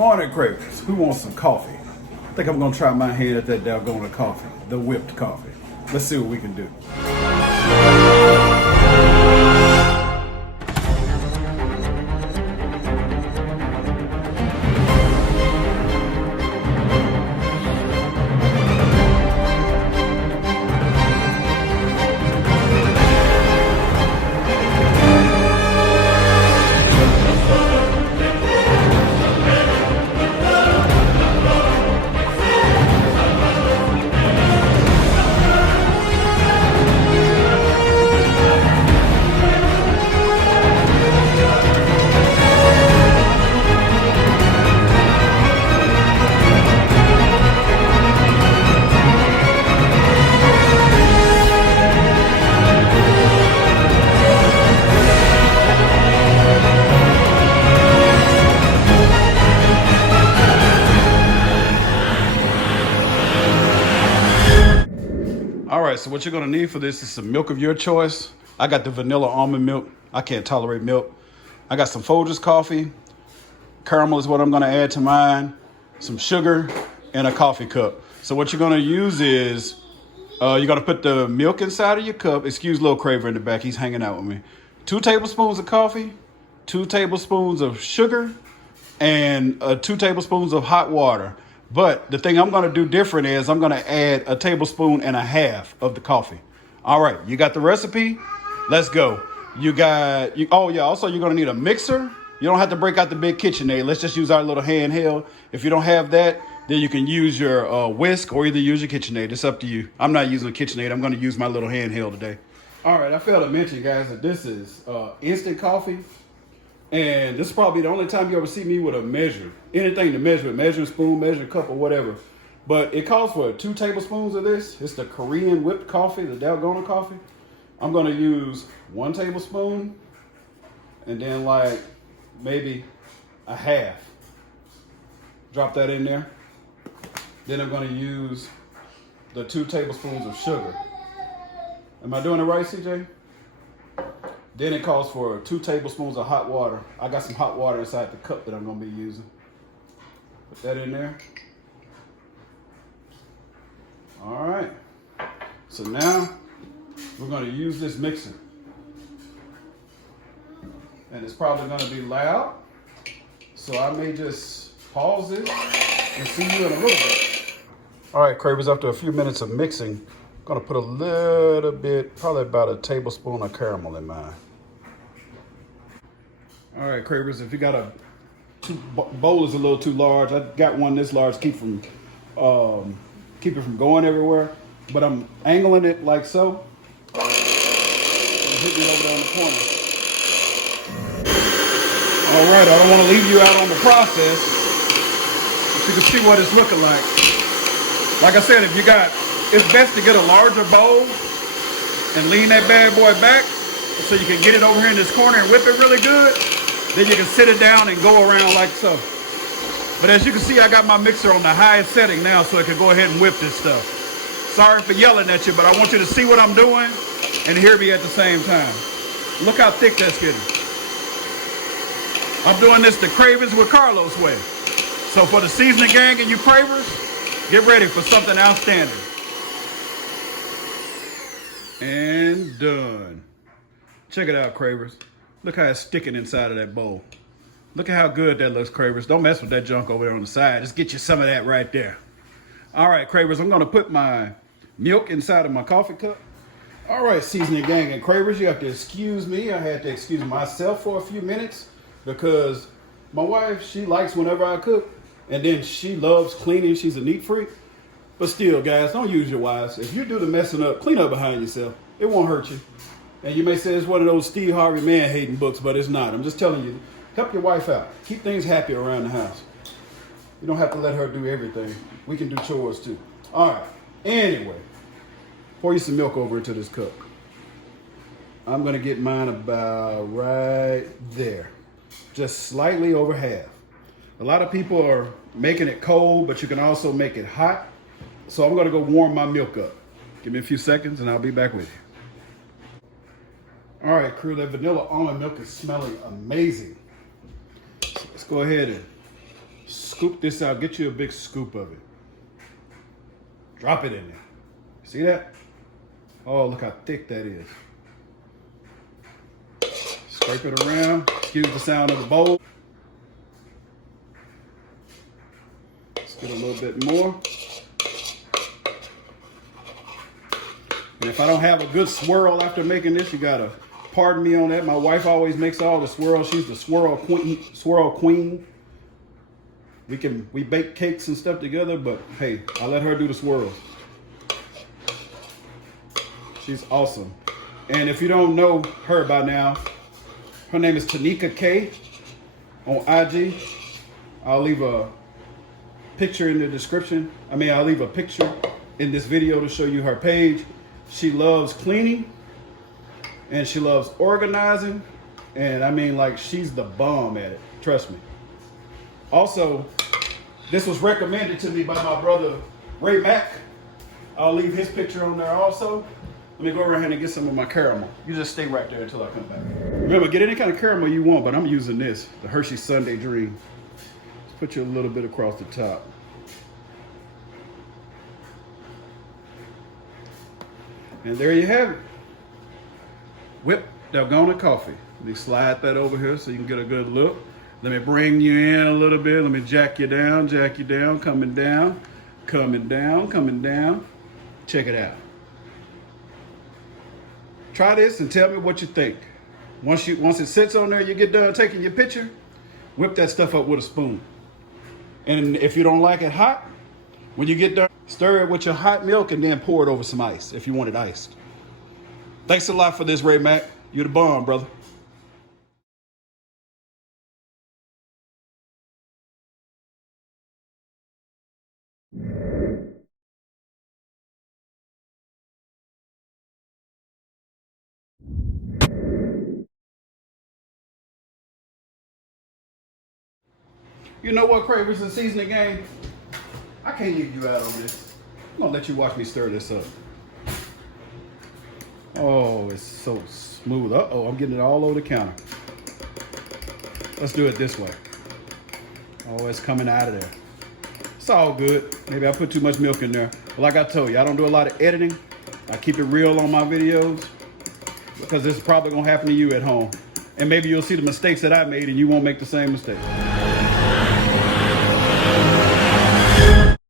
Morning, cravers. Who wants some coffee? I think I'm gonna try my hand at that Dalgona coffee, the whipped coffee. Let's see what we can do. All right, so what you're gonna need for this is some milk of your choice. I got the vanilla almond milk. I can't tolerate milk. I got some Folgers coffee. Caramel is what I'm gonna add to mine. Some sugar and a coffee cup. So what you're gonna use is, you're gonna put the milk inside of your cup. Excuse Lil Craver in the back, he's hanging out with me. 2 tablespoons of coffee, 2 tablespoons of sugar, and 2 tablespoons of hot water. But the thing I'm going to do different is I'm going to add 1.5 tablespoons of the coffee. All right, you got the recipe? Let's go. Also you're going to need a mixer. You don't have to break out the big KitchenAid. Let's just use our little handheld. If you don't have that, then you can use your whisk or either use your KitchenAid. It's up to you. I'm not using a KitchenAid. I'm going to use my little handheld today. All right, I failed to mention, guys, that this is instant coffee. And this is probably the only time you ever see me with a measure. Anything to measure with, measuring spoon, measuring cup, or whatever. But it calls for 2 tablespoons of this. It's the Korean whipped coffee, the Dalgona coffee. I'm gonna use 1 tablespoon and then like maybe a half. Drop that in there. Then I'm gonna use the 2 tablespoons of sugar. Am I doing it right, CJ? Then it calls for 2 tablespoons of hot water. I got some hot water inside the cup that I'm gonna be using. Put that in there. All right. So now we're gonna use this mixer. And it's probably gonna be loud. So I may just pause it and see you in a little bit. All right, cravers, after a few minutes of mixing, I'm gonna put a little bit, probably about 1 tablespoon of caramel in mine. All right, cravers, if you got a bowl is a little too large. I got one this large, keep it from going everywhere. But I'm angling it like so. And hitting it over there in the corner. All right, I don't want to leave you out on the process. But you can see what it's looking like. Like I said, it's best to get a larger bowl and lean that bad boy back so you can get it over here in this corner and whip it really good. Then you can sit it down and go around like so. But as you can see, I got my mixer on the highest setting now so it can go ahead and whip this stuff. Sorry for yelling at you, but I want you to see what I'm doing and hear me at the same time. Look how thick that's getting. I'm doing this the Cravers with Carlos way. So for the seasoning gang and you cravers, get ready for something outstanding. And done. Check it out, cravers. Look how it's sticking inside of that bowl. Look at how good that looks, cravers. Don't mess with that junk over there on the side. Just get you some of that right there. All right, cravers, I'm gonna put my milk inside of my coffee cup. All right, seasoning gang and cravers, you have to excuse me. I had to excuse myself for a few minutes because my wife, she likes whenever I cook, and then she loves cleaning. She's a neat freak. But still, guys, don't use your wives. If you do the messing up, clean up behind yourself. It won't hurt you. And you may say it's one of those Steve Harvey man-hating books, but it's not. I'm just telling you, help your wife out. Keep things happy around the house. You don't have to let her do everything. We can do chores too. All right. Anyway, pour you some milk over into this cup. I'm going to get mine about right there. Just slightly over half. A lot of people are making it cold, but you can also make it hot. So I'm going to go warm my milk up. Give me a few seconds and I'll be back with you. All right, crew, that vanilla almond milk is smelling amazing. So let's go ahead and Scoop this out. Get you a big scoop of it. Drop it in there. See that? Oh, look how thick that is. Scrape it around. Excuse the sound of the bowl. Let's get a little bit more. And if I don't have a good swirl after making this, you gotta pardon me on that. My wife always makes all the swirls. She's the swirl queen. We bake cakes and stuff together, but hey, I let her do the swirls. She's awesome. And if you don't know her by now, her name is Tanika K on IG. I'll leave a picture in the description. I'll leave a picture in this video to show you her page. She loves cleaning and she loves organizing. And like she's the bomb at it, trust me. Also, this was recommended to me by my brother, Ray Mack. I'll leave his picture on there also. Let me go around here and get some of my caramel. You just stay right there until I come back. Remember, get any kind of caramel you want, but I'm using this, the Hershey Sundae Dream. Just put you a little bit across the top. And there you have it. Whipped Dalgona coffee. Let me slide that over here so you can get a good look. Let me bring you in a little bit. Let me jack you down, coming down, coming down, coming down. Check it out. Try this and tell me what you think. Once it sits on there, you get done taking your picture, whip that stuff up with a spoon. And if you don't like it hot, when you get done, stir it with your hot milk and then pour it over some ice if you want it iced. Thanks a lot for this, Ray Mack. You're the bomb, brother. You know what, Cravers and Seasoning Gang? I can't leave you out on this. I'm gonna let you watch me stir this up. Oh, it's so smooth. Uh-oh, I'm getting it all over the counter. Let's do it this way. Oh, it's coming out of there. It's all good. Maybe I put too much milk in there. But like I told you, I don't do a lot of editing. I keep it real on my videos because this is probably gonna happen to you at home. And maybe you'll see the mistakes that I made and you won't make the same mistake.